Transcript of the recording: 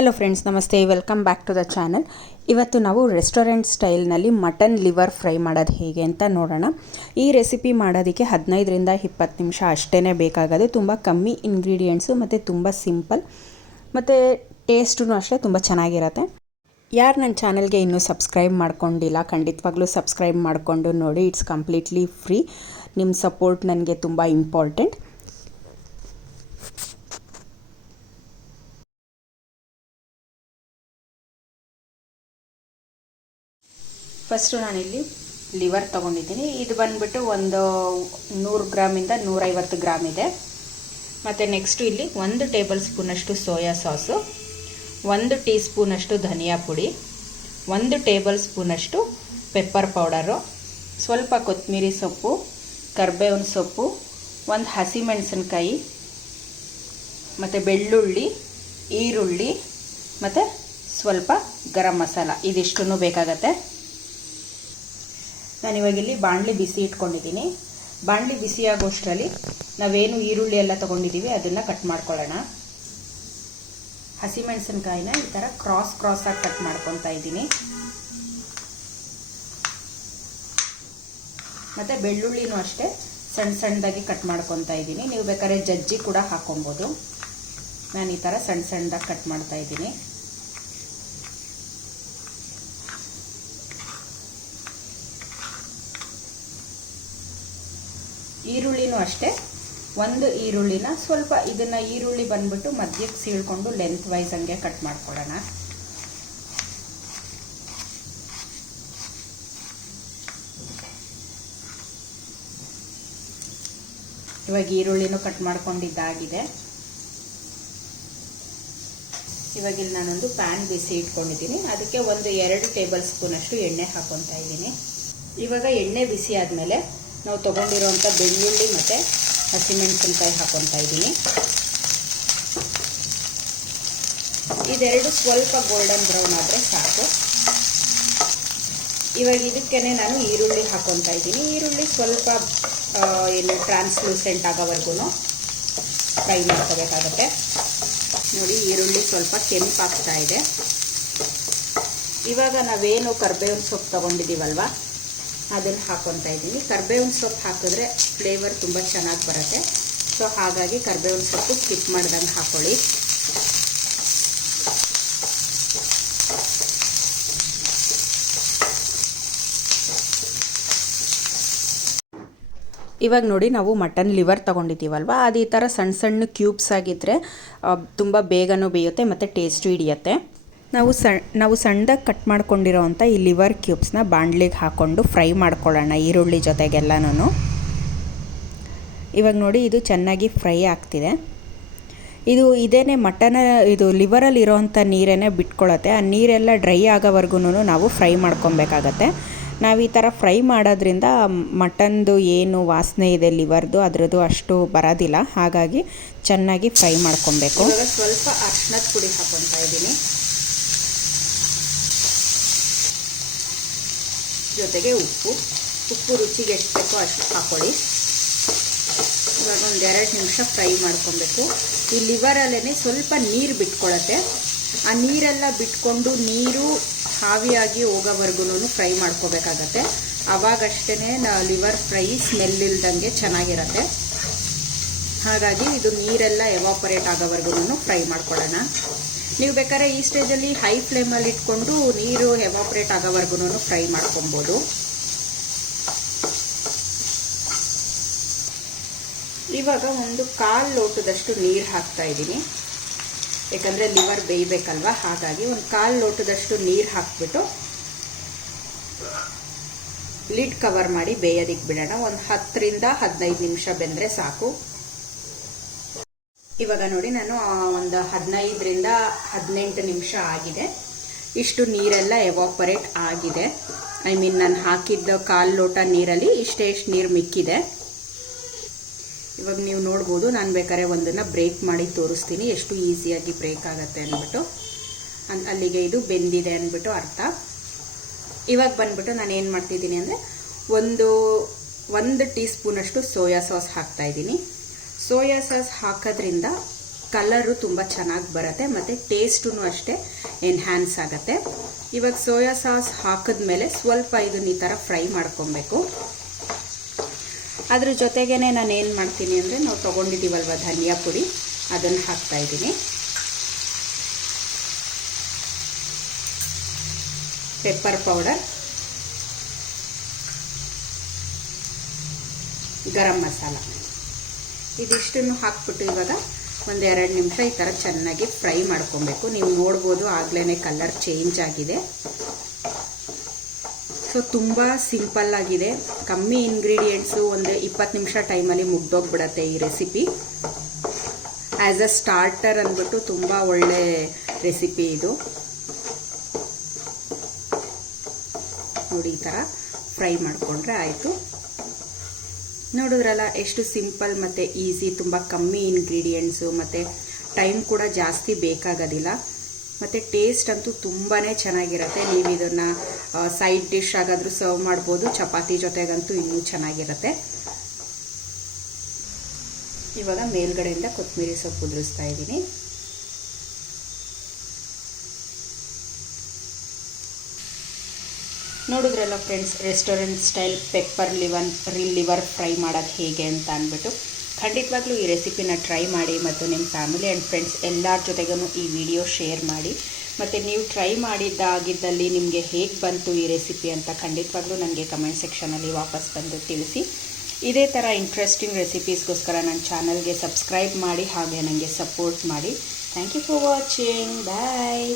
Hello friends, ನಮಸ್ತೆ. Welcome back to the channel. ಇವತ್ತು ನಾವು ರೆಸ್ಟೋರೆಂಟ್ ಸ್ಟೈಲ್ನಲ್ಲಿ ಮಟನ್ ಲಿವರ್ ಫ್ರೈ ಮಾಡೋದು ಹೇಗೆ ಅಂತ ನೋಡೋಣ. ಈ ರೆಸಿಪಿ ಮಾಡೋದಕ್ಕೆ 15ರಿಂದ 20 ನಿಮಿಷ ಅಷ್ಟೇ ಬೇಕಾಗೋದು. ತುಂಬ ಕಮ್ಮಿ ಇಂಗ್ರೀಡಿಯೆಂಟ್ಸು ಮತ್ತು ತುಂಬ ಸಿಂಪಲ್ ಮತ್ತು ಟೇಸ್ಟೂ ಅಷ್ಟೇ ತುಂಬ ಚೆನ್ನಾಗಿರುತ್ತೆ. ಯಾರು ನನ್ನ ಚಾನಲ್ಗೆ ಇನ್ನೂ ಸಬ್ಸ್ಕ್ರೈಬ್ ಮಾಡ್ಕೊಂಡಿಲ್ಲ, ಖಂಡಿತವಾಗ್ಲೂ ಸಬ್ಸ್ಕ್ರೈಬ್ ಮಾಡಿಕೊಂಡು ನೋಡಿ. It's completely free. ನಿಮ್ಮ ಸಪೋರ್ಟ್ ನನಗೆ ತುಂಬ ಇಂಪಾರ್ಟೆಂಟ್. ಫಸ್ಟು ನಾನಿಲ್ಲಿ ಲಿವರ್ ತೊಗೊಂಡಿದ್ದೀನಿ. ಇದು ಬಂದುಬಿಟ್ಟು ಒಂದು 100 ಗ್ರಾಮಿಂದ 150 ಗ್ರಾಮ್ ಇದೆ. ಮತ್ತು ನೆಕ್ಸ್ಟು ಇಲ್ಲಿ 1 ಟೇಬಲ್ ಸ್ಪೂನಷ್ಟು ಸೋಯಾ ಸಾಸು, 1 ಟೀ ಸ್ಪೂನಷ್ಟು ಧನಿಯಾ ಪುಡಿ, 1 ಟೇಬಲ್ ಸ್ಪೂನಷ್ಟು ಪೆಪ್ಪರ್ ಪೌಡರು, ಸ್ವಲ್ಪ ಕೊತ್ತಂಬರಿ ಸೊಪ್ಪು, ಕರಿಬೇವಿನ ಸೊಪ್ಪು, 1 ಹಸಿಮೆಣಸಿನ್ಕಾಯಿ, ಮತ್ತು ಬೆಳ್ಳುಳ್ಳಿ, ಈರುಳ್ಳಿ ಮತ್ತು ಸ್ವಲ್ಪ ಗರಂ ಮಸಾಲ, ಇದಿಷ್ಟೂ ಬೇಕಾಗತ್ತೆ. ನಾನಿವಾಗಿಲ್ಲಿ ಬಾಣಲಿ ಬಿಸಿ ಇಟ್ಕೊಂಡಿದ್ದೀನಿ. ಬಾಣಲಿ ಬಿಸಿ ಆಗೋಷ್ಟರಲ್ಲಿ ನಾವೇನು ಈರುಳ್ಳಿ ಎಲ್ಲ ತೊಗೊಂಡಿದ್ದೀವಿ ಅದನ್ನು ಕಟ್ ಮಾಡ್ಕೊಳ್ಳೋಣ. ಹಸಿಮೆಣಸಿನ್ಕಾಯಿನ ಈ ಥರ ಕ್ರಾಸಾಗಿ ಕಟ್ ಮಾಡ್ಕೊತಾ ಇದ್ದೀನಿ. ಮತ್ತು ಬೆಳ್ಳುಳ್ಳಿನೂ ಅಷ್ಟೇ ಸಣ್ಣದಾಗಿ ಕಟ್ ಮಾಡ್ಕೊತಾ ಇದ್ದೀನಿ. ನೀವು ಬೇಕಾದ್ರೆ ಜಜ್ಜಿ ಕೂಡ ಹಾಕೊಬೋದು. ನಾನು ಈ ಥರ ಸಣ್ಣದಾಗಿ ಕಟ್ ಮಾಡ್ತಾ ಇದ್ದೀನಿ. ಈರುಳ್ಳಿನೂ ಅಷ್ಟೇ, 1 ಈರುಳ್ಳಿನ ಸ್ವಲ್ಪ ಇದನ್ನು ಈರುಳ್ಳಿ ಬಂದ್ಬಿಟ್ಟು ಮಧ್ಯಕ್ಕೆ ಸೀಳ್ಕೊಂಡು ಲೆಂತ್ ವೈಸ್ ಹಂಗೆ ಕಟ್ ಮಾಡ್ಕೊಳ್ಳೋಣ. ಇವಾಗ ಈರುಳ್ಳಿನೂ ಕಟ್ ಮಾಡ್ಕೊಂಡಿದ್ದಾಗಿದೆ. ಇವಾಗ ಇಲ್ಲಿ ನಾನೊಂದು ಪ್ಯಾನ್ ಬಿಸಿ ಇಟ್ಕೊಂಡಿದ್ದೀನಿ. ಅದಕ್ಕೆ 2 ಟೇಬಲ್ ಸ್ಪೂನಷ್ಟು ಎಣ್ಣೆ ಹಾಕೊತಾ ಇದ್ದೀನಿ. ಇವಾಗ ಎಣ್ಣೆ ಬಿಸಿ ಆದಮೇಲೆ ನಾವು ತೊಗೊಂಡಿರೋಂಥ ಬೆಳ್ಳುಳ್ಳಿ ಮತ್ತು ಹಸಿಮೆಣಸಿನ್ಕಾಯಿ ಹಾಕೊತಾ ಇದ್ದೀನಿ. ಇದೆರಡು ಸ್ವಲ್ಪ ಗೋಲ್ಡನ್ ಬ್ರೌನ್ ಆದರೆ ಸಾಕು. ಇವಾಗ ಇದಕ್ಕೇ ನಾನು ಈರುಳ್ಳಿ ಹಾಕೊತಾ ಇದ್ದೀನಿ. ಈರುಳ್ಳಿ ಸ್ವಲ್ಪ ಟ್ರಾನ್ಸ್ಲೂಸೆಂಟ್ ಆಗೋವರೆಗೂ ಫ್ರೈ ಮಾಡ್ಕೋಬೇಕಾಗತ್ತೆ. ನೋಡಿ, ಈರುಳ್ಳಿ ಸ್ವಲ್ಪ ಕೆಂಪಾಗ್ತಾ ಇದೆ. ಇವಾಗ ನಾವೇನು ಕರಿಬೇವಿನ ಸೊಪ್ಪು ತೊಗೊಂಡಿದ್ದೀವಲ್ವ ಅದನ್ನು ಹಾಕೊತಾ ಇದ್ದೀನಿ. ಕರಿಬೇವಿನ ಸೊಪ್ಪು ಹಾಕಿದ್ರೆ ಫ್ಲೇವರ್ ತುಂಬ ಚೆನ್ನಾಗಿ ಬರುತ್ತೆ. ಸೊ ಹಾಗಾಗಿ ಕರಿಬೇವಿನ ಸೊಪ್ಪು ಸ್ಕಿಪ್ ಮಾಡ್ದಂಗೆ ಹಾಕ್ಕೊಳ್ಳಿ. ಇವಾಗ ನೋಡಿ, ನಾವು ಮಟನ್ ಲಿವರ್ ತೊಗೊಂಡಿದ್ದೀವಲ್ವ ಅದು ಈ ಥರ ಸಣ್ಣ ಕ್ಯೂಬ್ಸ್ ಆಗಿದ್ದರೆ ತುಂಬ ಬೇಗನೂ ಬೇಯುತ್ತೆ ಮತ್ತು ಟೇಸ್ಟು ಹಿಡಿಯುತ್ತೆ. ನಾವು ಸಣ್ಣದಾಗಿ ಕಟ್ ಮಾಡ್ಕೊಂಡಿರೋವಂಥ ಈ ಲಿವರ್ ಕ್ಯೂಬ್ಸ್ನ ಬಾಣಲಿಗೆ ಹಾಕ್ಕೊಂಡು ಫ್ರೈ ಮಾಡ್ಕೊಳ್ಳೋಣ ಈರುಳ್ಳಿ ಜೊತೆಗೆಲ್ಲನೂ. ಇವಾಗ ನೋಡಿ, ಇದು ಚೆನ್ನಾಗಿ ಫ್ರೈ ಆಗ್ತಿದೆ. ಇದೇನೇ ಇದು ಲಿವರಲ್ಲಿ ಇರೋವಂಥ ನೀರೇ ಬಿಟ್ಕೊಳ್ಳುತ್ತೆ. ಆ ನೀರೆಲ್ಲ ಡ್ರೈ ಆಗೋವರೆಗೂ ನಾವು ಫ್ರೈ ಮಾಡ್ಕೊಬೇಕಾಗತ್ತೆ. ನಾವು ಈ ಥರ ಫ್ರೈ ಮಾಡೋದ್ರಿಂದ ಮಟನ್ದು ಏನು ವಾಸನೆ ಇದೆ ಲಿವರ್ದು ಅದರದ್ದು ಅಷ್ಟು ಬರೋದಿಲ್ಲ. ಹಾಗಾಗಿ ಚೆನ್ನಾಗಿ ಫ್ರೈ ಮಾಡ್ಕೊಬೇಕು. ಇವಾಗ ಸ್ವಲ್ಪ ಅರಿಶಿಣದ ಪುಡಿ ಹಾಕ್ಕೊತಾ ಇದ್ದೀನಿ, ಜೊತೆಗೆ ಉಪ್ಪು ರುಚಿಗೆ ಎಷ್ಟು ಬೇಕೋ ಅಷ್ಟು ಹಾಕ್ಕೊಳ್ಳಿ. ಇವಾಗ 2 ನಿಮಿಷ ಫ್ರೈ ಮಾಡ್ಕೊಬೇಕು. ಈ ಲಿವರಲ್ಲೇ ಸ್ವಲ್ಪ ನೀರು ಬಿಟ್ಕೊಳ್ಳುತ್ತೆ. ಆ ನೀರೆಲ್ಲ ಬಿಟ್ಕೊಂಡು ನೀರು ಹಾವಿಯಾಗಿ ಹೋಗೋವರೆಗೂ ಫ್ರೈ ಮಾಡ್ಕೋಬೇಕಾಗತ್ತೆ. ಆವಾಗಷ್ಟೇ ಲಿವರ್ ಫ್ರೈ ಸ್ಮೆಲ್ ಇಲ್ದಂಗೆ ಚೆನ್ನಾಗಿರುತ್ತೆ. ಹಾಗಾಗಿ ಇದು ನೀರೆಲ್ಲ ಎವಾಪರೇಟ್ ಆಗೋವರೆಗೂ ಫ್ರೈ ಮಾಡ್ಕೊಳ್ಳೋಣ. ನೀವು ಬೇಕಾದ್ರೆ ಈ ಸ್ಟೇಜಲ್ಲಿ ಹೈ ಫ್ಲೇಮಲ್ಲಿ ಇಟ್ಕೊಂಡು ನೀರು ಎವಾಪರೇಟ್ ಆಗೋವರೆಗೂ ಫ್ರೈ ಮಾಡ್ಕೊಬೋದು. ಇವಾಗ 1/4 ಲೋಟದಷ್ಟು ನೀರು ಹಾಕ್ತಾ ಇದ್ದೀನಿ. ಯಾಕಂದರೆ ಲಿವರ್ ಬೇಯಬೇಕಲ್ವ, ಹಾಗಾಗಿ 1/4 ಲೋಟದಷ್ಟು ನೀರು ಹಾಕ್ಬಿಟ್ಟು ಲಿಡ್ ಕವರ್ ಮಾಡಿ ಬೇಯೋದಕ್ಕೆ ಬಿಡೋಣ. ಒಂದು 10ರಿಂದ 15 ನಿಮಿಷ ಬೆಂದರೆ ಸಾಕು. ಇವಾಗ ನೋಡಿ, ನಾನು ಒಂದು 15ರಿಂದ 18 ನಿಮಿಷ ಆಗಿದೆ. ಇಷ್ಟು ನೀರೆಲ್ಲ ಎವಾಪರೇಟ್ ಆಗಿದೆ. ನಾನು ಹಾಕಿದ್ದ 1/4 ಲೋಟ ನೀರಲ್ಲಿ ಇಷ್ಟು ನೀರು ಮಿಕ್ಕಿದೆ. ಇವಾಗ ನೀವು ನೋಡ್ಬೋದು, ನಾನು ಬೇಕಾದ್ರೆ ಒಂದನ್ನು ಬ್ರೇಕ್ ಮಾಡಿ ತೋರಿಸ್ತೀನಿ ಎಷ್ಟು ಈಸಿಯಾಗಿ ಬ್ರೇಕ್ ಆಗುತ್ತೆ ಅಂದ್ಬಿಟ್ಟು. ಅಲ್ಲಿಗೆ ಇದು ಬೆಂದಿದೆ ಅಂದ್ಬಿಟ್ಟು ಅರ್ಥ. ಇವಾಗ ಬಂದ್ಬಿಟ್ಟು ನಾನು ಏನು ಮಾಡ್ತಿದ್ದೀನಿ ಅಂದರೆ ಒಂದು ಟೀ ಸ್ಪೂನಷ್ಟು ಸೋಯಾ ಸಾಸ್ ಹಾಕ್ತಾಯಿದ್ದೀನಿ. ಸೋಯಾ ಸಾಸ್ ಹಾಕೋದ್ರಿಂದ ಕಲರು ತುಂಬ ಚೆನ್ನಾಗಿ ಬರುತ್ತೆ ಮತ್ತು ಟೇಸ್ಟೂ ಅಷ್ಟೇ ಎನ್ಹ್ಯಾನ್ಸ್ ಆಗುತ್ತೆ. ಇವಾಗ ಸೋಯಾ ಸಾಸ್ ಹಾಕಿದ್ಮೇಲೆ ಸ್ವಲ್ಪ ಇದನ್ನ ಈ ಥರ ಫ್ರೈ ಮಾಡ್ಕೊಬೇಕು. ಅದ್ರ ಜೊತೆಗೇ ನಾನು ಏನು ಮಾಡ್ತೀನಿ ಅಂದರೆ, ನಾವು ತೊಗೊಂಡಿದ್ದೀವಲ್ವ ಧನಿಯಾ ಪುಡಿ, ಅದನ್ನು ಹಾಕ್ತಾಯಿದ್ದೀನಿ. ಪೆಪ್ಪರ್ ಪೌಡರ್, ಗರಂ ಮಸಾಲ, ಇದಿಷ್ಟನ್ನು ಹಾಕ್ಬಿಟ್ಟು ಇವಾಗ ಒಂದು 2 ನಿಮಿಷ ಈ ಥರ ಚೆನ್ನಾಗಿ ಫ್ರೈ ಮಾಡ್ಕೊಬೇಕು. ನೀವು ನೋಡ್ಬೋದು ಆಗಲೇ ಕಲರ್ ಚೇಂಜ್ ಆಗಿದೆ. ಸೊ ತುಂಬ ಸಿಂಪಲ್ ಆಗಿದೆ, ಕಮ್ಮಿ ಇಂಗ್ರೀಡಿಯೆಂಟ್ಸು, ಒಂದು 20 ನಿಮಿಷ ಟೈಮಲ್ಲಿ ಮುಗ್ದೋಗ್ಬಿಡತ್ತೆ ಈ ರೆಸಿಪಿ. ಆ್ಯಸ್ ಅ ಸ್ಟಾರ್ಟರ್ ಅಂದ್ಬಿಟ್ಟು ತುಂಬ ಒಳ್ಳೆ ರೆಸಿಪಿ ಇದು. ನೋಡಿ, ಈ ಥರ ಫ್ರೈ ಮಾಡಿಕೊಂಡ್ರೆ ಆಯಿತು. ನೋಡಿದ್ರಲ್ಲ ಎಷ್ಟು ಸಿಂಪಲ್ ಮತ್ತು ಈಸಿ, ತುಂಬ ಕಮ್ಮಿ ಇಂಗ್ರೀಡಿಯೆಂಟ್ಸು ಮತ್ತು ಟೈಮ್ ಕೂಡ ಜಾಸ್ತಿ ಬೇಕಾಗೋದಿಲ್ಲ. ಮತ್ತು ಟೇಸ್ಟ್ ಅಂತೂ ತುಂಬಾ ಚೆನ್ನಾಗಿರುತ್ತೆ. ನೀವು ಇದನ್ನು ಸೈಡ್ ಡಿಶ್ ಆಗಾದರೂ ಸರ್ವ್ ಮಾಡ್ಬೋದು, ಚಪಾತಿ ಜೊತೆಗಂತೂ ಇನ್ನೂ ಚೆನ್ನಾಗಿರುತ್ತೆ. ಇವಾಗ ಮೇಲ್ಗಡೆಯಿಂದ ಕೊತ್ತಂಬರಿ ಸೊಪ್ಪು ಉದುರಿಸ್ತಾ ಇದ್ದೀನಿ. ನೋಡಿದ್ರಲ್ಲ friends, restaurant style pepper liver fry ಮಾಡೋದು ಹೇಗೆ ಅಂತ ಅಂದ್ಬಿಟ್ಟು, ಖಂಡಿತವಾಗ್ಲೂ ಈ ರೆಸಿಪಿನ ಟ್ರೈ ಮಾಡಿ ಮತ್ತು ನಿಮ್ಮ ಫ್ಯಾಮಿಲಿ ಆ್ಯಂಡ್ ಫ್ರೆಂಡ್ಸ್ ಎಲ್ಲರ ಜೊತೆಗೂ ಈ ವಿಡಿಯೋ ಶೇರ್ ಮಾಡಿ. ಮತ್ತು ನೀವು ಟ್ರೈ ಮಾಡಿದ್ದಾಗಿದ್ದಲ್ಲಿ ನಿಮಗೆ ಹೇಗೆ ಬಂತು ಈ ರೆಸಿಪಿ ಅಂತ ಖಂಡಿತವಾಗ್ಲೂ ನನಗೆ ಕಮೆಂಟ್ ಸೆಕ್ಷನಲ್ಲಿ ವಾಪಸ್ ಬಂದು ತಿಳಿಸಿ. ಇದೇ ಥರ ಇಂಟ್ರೆಸ್ಟಿಂಗ್ ರೆಸಿಪೀಸ್ಗೋಸ್ಕರ ನನ್ನ ಚಾನಲ್ಗೆ ಸಬ್ಸ್ಕ್ರೈಬ್ ಮಾಡಿ, ಹಾಗೆ ನನಗೆ ಸಪೋರ್ಟ್ ಮಾಡಿ. Thank you for watching. Bye.